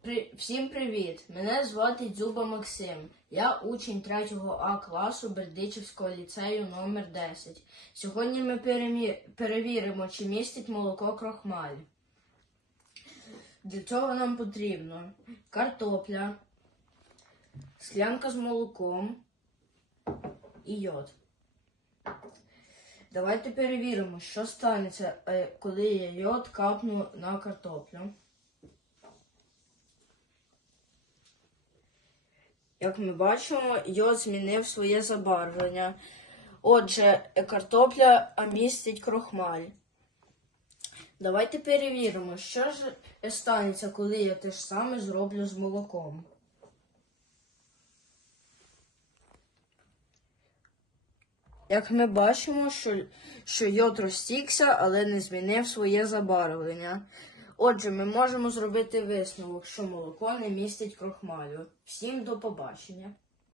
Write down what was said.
при... Всім привіт! Мене звати Дзюба Максим. Я учень 3 А класу Бердичівського ліцею номер 10. Сьогодні ми перемі... перевіримо, чи містить молоко крохмаль. Для цього нам потрібно картопля, склянка з молоком і йод. Давайте перевіримо, що станеться, е, коли я йод капну на картоплю. Як ми бачимо, йод змінив своє забарвлення. Отже, картопля містить крохмаль. Давайте перевіримо, що ж станеться, коли я те ж саме зроблю з молоком. Як ми бачимо, що, що йод розтікся, але не змінив своє забарвлення. Отже, ми можемо зробити висновок, що молоко не містить крохмалю. Всім до побачення.